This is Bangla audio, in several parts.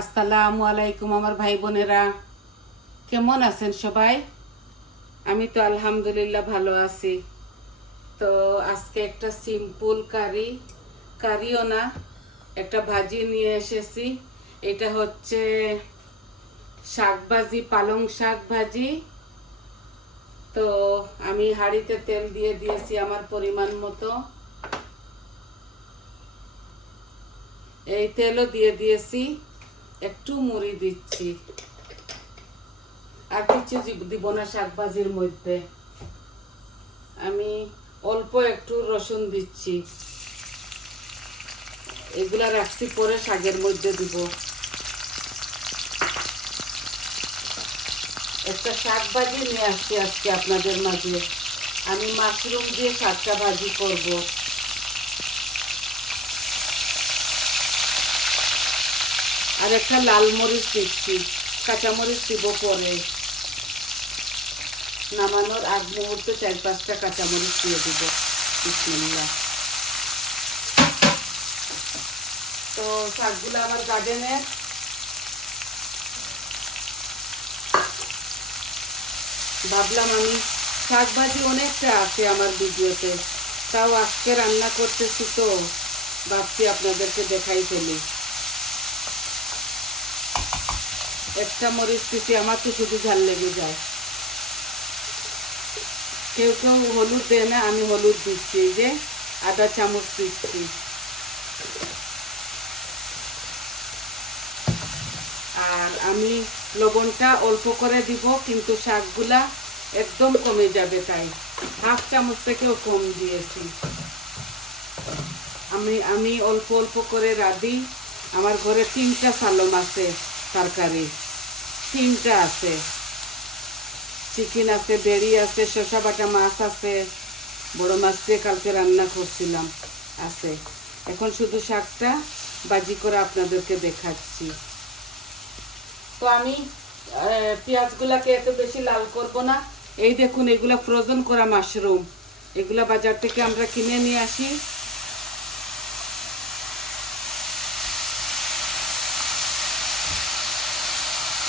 আসসালামু আলাইকুম আমার ভাই বোনেরা, কেমন আছেন সবাই? আমি তো আলহামদুলিল্লাহ ভালো আছি। তো আজকে একটা সিম্পল কারিও না, একটা ভাজি নিয়ে এসেছি। এটা হচ্ছে শাক ভাজি, পালং শাক ভাজি। তো আমি হাঁড়িতে তেল দিয়ে দিয়েছি আমার পরিমাণ মতো। এই তেলও দিয়ে দিয়েছি, একটু মুড়ি দিচ্ছি, আর কিছু দিব না। শাক ভাজির মধ্যে আমি অল্প একটু রসুন দিচ্ছি, এগুলা রাখছি পরে শাকের মধ্যে দিব। একটা শাক ভাজি নিয়ে আসছি আজকে আপনাদের মাঝে। আমি মাশরুম দিয়ে শাকটা ভাজি করব। আর একটা লাল মরিচ দিচ্ছি, কাঁচামরিচ দিব পরে। নামানোর আগ মুহূর্তে 4-5টা কাঁচামরিচ দিয়ে দিব। বিসমিল্লাহ। তো শাকগুলো আমার গার্ডেনের, ভাবলাম আমি শাক ভাজি অনেকটা আছে আমার ভিডিওতে, তাও আজকে রান্না করতেছি তো ভাবছি আপনাদেরকে দেখাই ফেলি। একটা মরিচ দিচ্ছি, আমার তো শুধু ঝাল লেগে যায়। কেউ কেউ হলুদ দেয় না, আমি হলুদ দিচ্ছি, এই যে আধা চামচ দিচ্ছি। আর আমি লবণটা অল্প করে দিব, কিন্তু শাকগুলা একদম কমে যাবে, তাই হাফ চামচ থেকেও কম দিয়েছি। আমি অল্প অল্প করে রাঁধি। আমার ঘরে 3টা সালম আছে, তরকারি 3টা আছে। চিকেন আছে, বেড়ি আছে, শসা বাটা মাছ আছে, বড় মাছ দিয়ে কালকে রান্না করছিলাম, আছে। এখন শুধু শাকটা ভাজি করে আপনাদেরকে দেখাচ্ছি। তো আমি পেঁয়াজগুলাকে এত বেশি লাল করব না। এই দেখুন, এগুলা ফ্রোজেন করা মাশরুম, এগুলা বাজার থেকে আমরা কিনে নিয়ে আসি।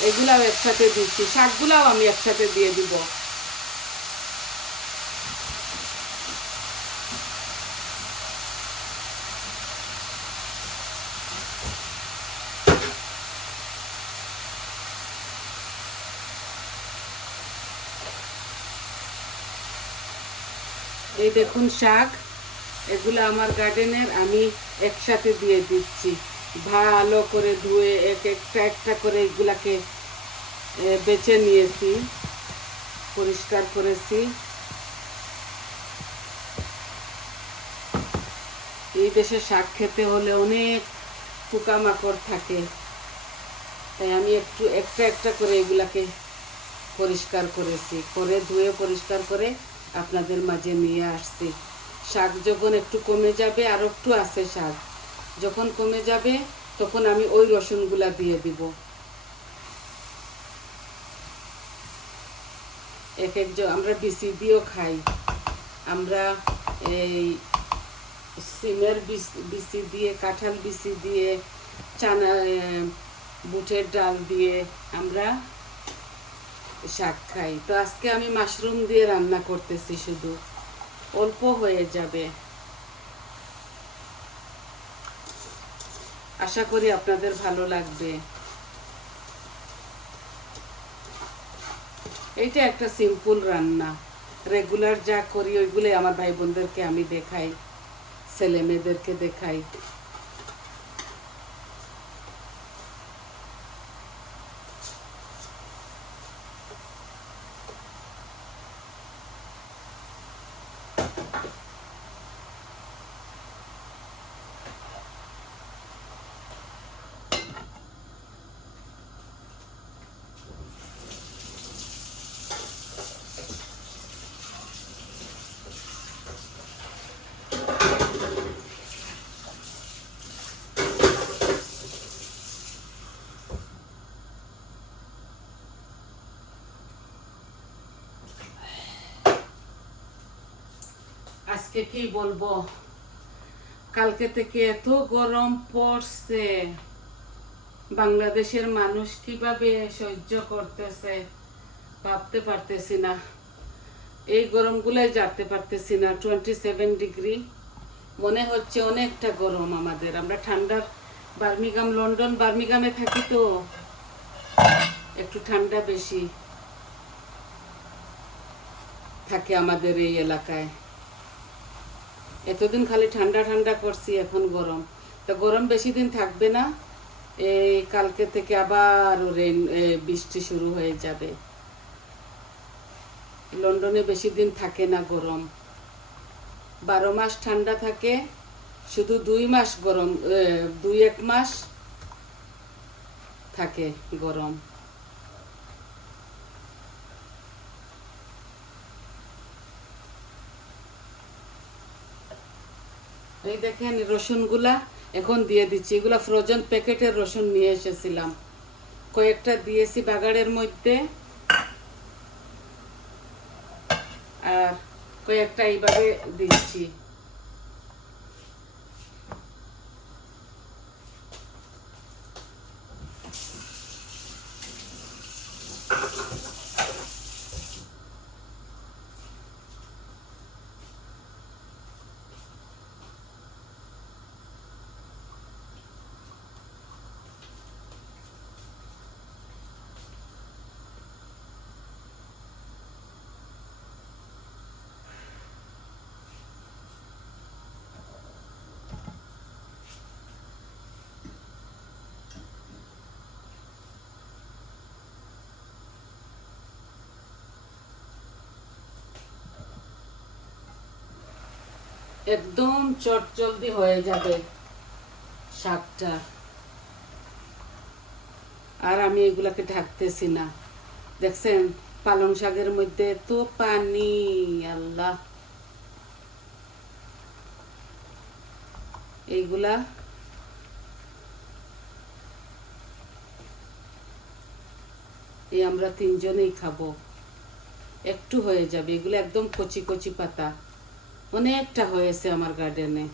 এগুলাও একসাথে দিচ্ছি, শাকগুলাও আমি একসাথে দিয়ে দিব। এই দেখুন শাক, এগুলো আমার গার্ডেনের, আমি একসাথে দিয়ে দিচ্ছি। ভালো করে ধুয়ে একটা একটা করে এগুলাকে বেছে নিয়েছি, পরিষ্কার করেছি। এই দেশে শাক খেতে হলে অনেক পোকামাকড় থাকে, তাই আমি একটা একটা করে এগুলাকে পরিষ্কার করেছি, করে ধুয়ে পরিষ্কার করে আপনাদের মাঝে নিয়ে আসছি। শাক যখন একটু কমে যাবে, আর একটু আছে শাক, যখন কমে যাবে তখন আমি ওই রসুনগুলা দিয়ে দিব। একজন আমরা বিচি দিয়েও খাই, আমরা এই সিমের বিচি দিয়ে, কাঁঠাল বিচি দিয়ে, চানা বুটের ডাল দিয়ে আমরা শাক খাই। তো আজকে আমি মাশরুম দিয়ে রান্না করতেছি, শুধু অল্প হয়ে যাবে। আশা করি আপনাদের ভালো লাগবে। এইটা একটা সিম্পল রান্না, রেগুলার যা করি ওইগুলোই আমার ভাই বোনদেরকে আমি দেখাই, ছেলে মেয়েদেরকে দেখাই। আজকে কি বলবো, কালকে থেকে এত গরম পড়ছে, বাংলাদেশের মানুষ কিভাবে সহ্য করতেছে ভাবতে পারতেছি না। এই গরমগুলাই জানতে পারতেছি না। 27 ডিগ্রি মনে হচ্ছে অনেকটা গরম আমাদের। আমরা ঠান্ডার লন্ডন বার্মিংহামে থাকি, তো একটু ঠান্ডা বেশি থাকে আমাদের এই এলাকায়। এতদিন খালি ঠান্ডা ঠান্ডা করছি, এখন গরম। তো গরম বেশি দিন থাকবে না। এই কালকে থেকে আবার বৃষ্টি শুরু হয়ে যাবে। লন্ডনে বেশি দিন থাকে না গরম, 12 মাস ঠান্ডা থাকে, শুধু 2 মাস গরম, 2-1 মাস থাকে গরম। এই দেখেন রসুনগুলা এখন দিয়ে দিচ্ছি। এগুলা ফ্রোজেন প্যাকেটের রসুন নিয়ে এসেছিলাম, কয়েকটা দিয়েছি বাগাড়ের মধ্যে, আর কয়েকটা এইভাবে দিচ্ছি। একদম চটজলদি হয়ে যাবে শাকটা। আর আমি এগুলাকে ঢাকতেছি না। দেখছেন পালং শাকের মধ্যে তো পানি, আল্লাহ। এইগুলা আমরা 3 জনেই খাবো। একটু হয়ে যাবে। এগুলো একদম কচি কচি পাতা, অনেকটা হয়েছে আমার গার্ডেনে,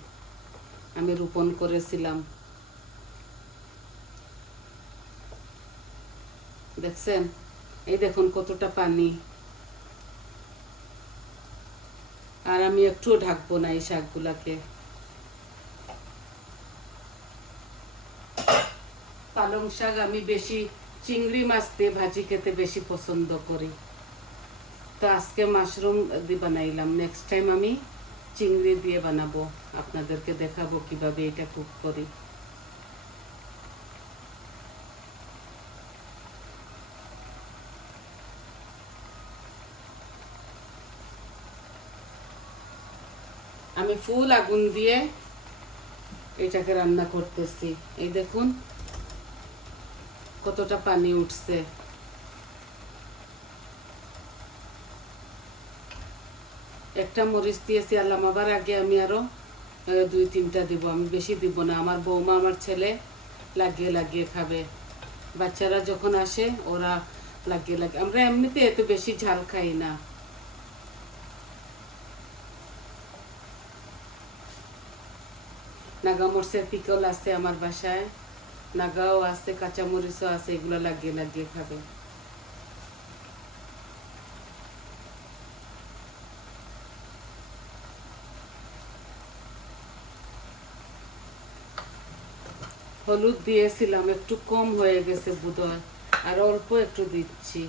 আমি রোপণ করেছিলাম। দেখছেন, এই দেখুন কতটা পানি। আর আমি একটুও ঢাকবো না এই শাকগুলাকে। পালং শাক আমি বেশি চিংড়ি মাছ দিয়ে ভাজি খেতে বেশি পছন্দ করি। তো আজকে মাশরুম দিয়ে বানাইলাম, নেক্সট টাইম আমি চিংড়ি দিয়ে বানাবো, আপনাদেরকে দেখাবো কিভাবে এটা কুক করি। আমি ফুল আগুন দিয়ে এটাকে রান্না করতেছি। এই দেখুন কতটা পানি উঠছে। একটা মরিচ দিয়েছি, আর নামাবার আগে আমি আরো 2-3টা দিব। আমি বেশি দিব না, আমার বৌমা আমার ছেলে লাগিয়ে লাগিয়ে খাবে। বাচ্চারা যখন আসে ওরা লাগিয়ে লাগিয়ে, আমরা এমনিতে এত বেশি ঝাল খাই না। নাগা মরিচের পিকল আছে আমার বাসায়, নাগাও আছে, কাঁচামরিচও আছে, এগুলো লাগিয়ে লাগিয়ে খাবে। হলুদ দিয়েছিলাম, একটু কম হয়ে গেছে বোধহয়, আর অল্প একটু দিচ্ছি।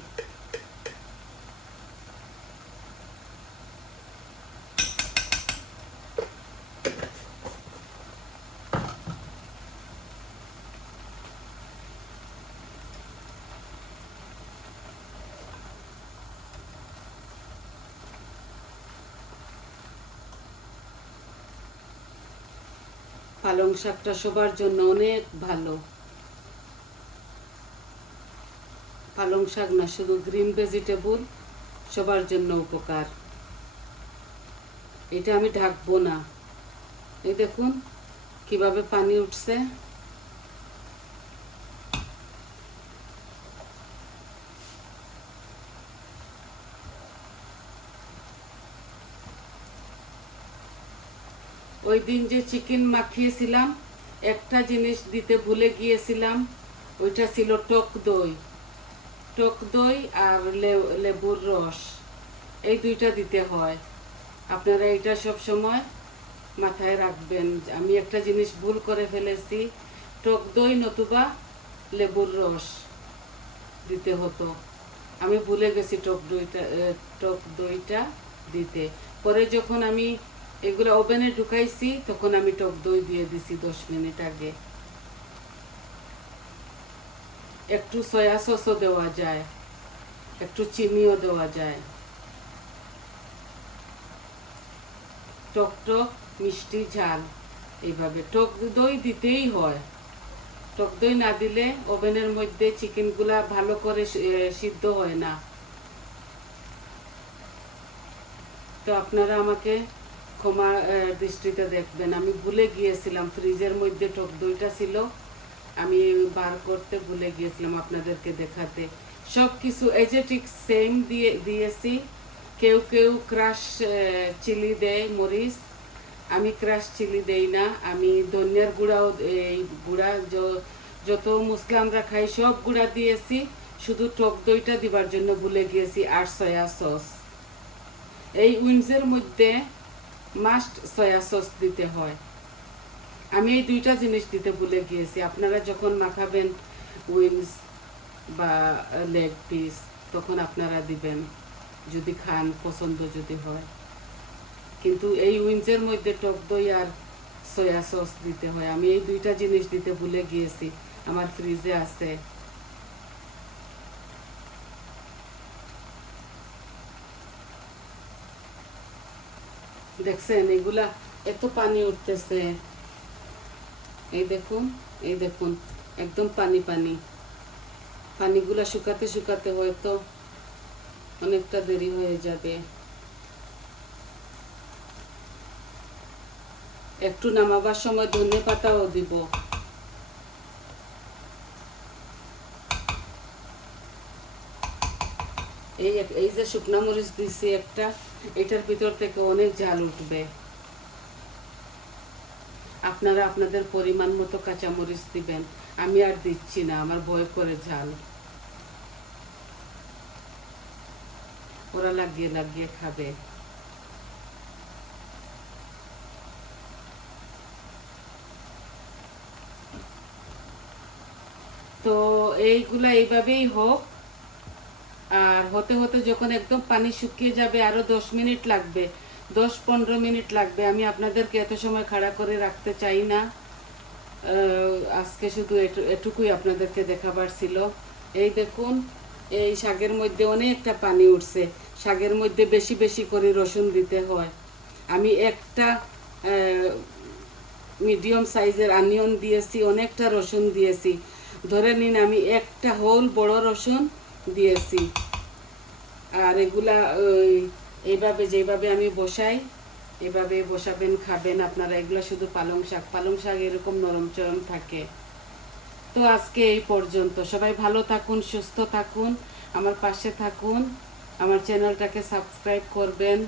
পালং শাকটা সবার জন্য অনেক ভালো। পালং শাক না, শুধু গ্রিন ভেজিটেবল সবার জন্য উপকার। এটা আমি ঢাকবো না। এই দেখুন কিভাবে পানি উঠছে। ওই দিন যে চিকেন মাখিয়েছিলাম, একটা জিনিস দিতে ভুলে গিয়েছিলাম, ওইটা ছিল টক দই, টক দই আর লেবুর রস, এই দুইটা দিতে হয়। আপনারা এটা সব সময় মাথায় রাখবেন। আমি একটা জিনিস ভুল করে ফেলেছি, টক দই নতুবা লেবুর রস দিতে হতো। আমি ভুলে গেছি টক দইটা দিতে। পরে যখন আমি এগুলো ওভেনে ঢুকাইছি তখন আমি টক দই দিয়ে দিছি 10 মিনিট আগে। একটু সয়া সসও দেওয়া যায়, একটু চিনিও দেওয়া যায়। টক টক মিষ্টি ঝাল এইভাবে টক দই দিতেই হয়। টক দই না দিলে ওভেনের মধ্যে চিকেনগুলা ভালো করে সিদ্ধ হয় না। তো আপনারা আমাকে ক্ষমা দৃষ্টিতে দেখবেন, আমি ভুলে গিয়েছিলাম, ফ্রিজের মধ্যে টক দইটা ছিল, আমি বার করতে ভুলে গিয়েছিলাম আপনাদেরকে দেখাতে। সব কিছু এই যে ঠিক সেম দিয়েছি। কেউ কেউ ক্রাশ চিলি দেয়, মরিচ, আমি ক্রাশ চিলি দেই না। আমি ধনিয়ার গুঁড়াও, এই গুঁড়া যত মশলা আমরা খাই সব গুঁড়া দিয়েছি, শুধু টক দইটা দিবার জন্য ভুলে গিয়েছি, আর সয়া সস। এই উইংসের মধ্যে মাস্ট সয়া সস দিতে হয়। আমি এই দুইটা জিনিস দিতে ভুলে গিয়েছি। আপনারা যখন মাখাবেন উইংস বা লেগ পিস তখন আপনারা দিবেন, যদি খান, পছন্দ যদি হয়। কিন্তু এই উইংসের মধ্যে টক দই আর সয়া সস দিতে হয়। আমি এই দুইটা জিনিস দিতে ভুলে গিয়েছি, আমার ফ্রিজে আছে। দেখছেন এগুলা এত পানি উঠতেছে, এই দেখুন, এই দেখুন, একদম পানি পানি। পানিগুলা শুকাতে শুকাতে হয়তো অনেকটা দেরি হয়ে যাবে। একটু নামাবার সময় ধনে পাতাও দিব। এই যে শুকনা মরিচ দিছি একটা, এটার ভিতর থেকে অনেক ঝাল উঠবে। আপনারা আপনাদের পরিমাণ মতো কাঁচামরিচ দিবেন, আমি আর দিচ্ছি না, আমার ভয় করে ঝাল। ওরা লাগিয়ে লাগিয়ে খাবে। তো এইগুলা এইভাবেই হোক। আর হতে হতে যখন একদম পানি শুকিয়ে যাবে, আরও 10 মিনিট লাগবে, 10-15 মিনিট লাগবে। আমি আপনাদেরকে এত সময় খাড়া করে রাখতে চাই না। আজকে শুধু এটুকুই আপনাদেরকে দেখাবার ছিল। এই দেখুন, এই শাকের মধ্যে অনেকটা পানি উঠছে। শাকের মধ্যে বেশি বেশি করে রসুন দিতে হয়। আমি একটা মিডিয়াম সাইজের অনিয়ন দিয়েছি, অনেকটা রসুন দিয়েছি। ধরে নিন আমি একটা হোল বড় রসুন দিয়েছি। আর এগুলা এইভাবে যেভাবে আমি বসাই এভাবে বসাবেন, খাবেন আপনারা। এগুলো শুধু পালং শাক এরকম নরম চরম থাকে। তো আজকে এই পর্যন্ত। সবাই ভালো থাকুন, সুস্থ থাকুন, আমার পাশে থাকুন, আমার চ্যানেলটাকে সাবস্ক্রাইব করবেন,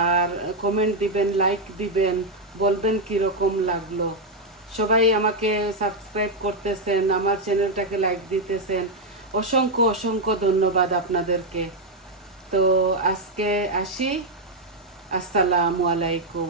আর কমেন্ট দিবেন, লাইক দিবেন, বলবেন কীরকম লাগলো। সবাই আমাকে সাবস্ক্রাইব করতেছেন, আমার চ্যানেলটাকে লাইক দিতেছেন, অসংখ্য অসংখ্য ধন্যবাদ আপনাদেরকে। তো আজকে আসি, আসসালামু আলাইকুম।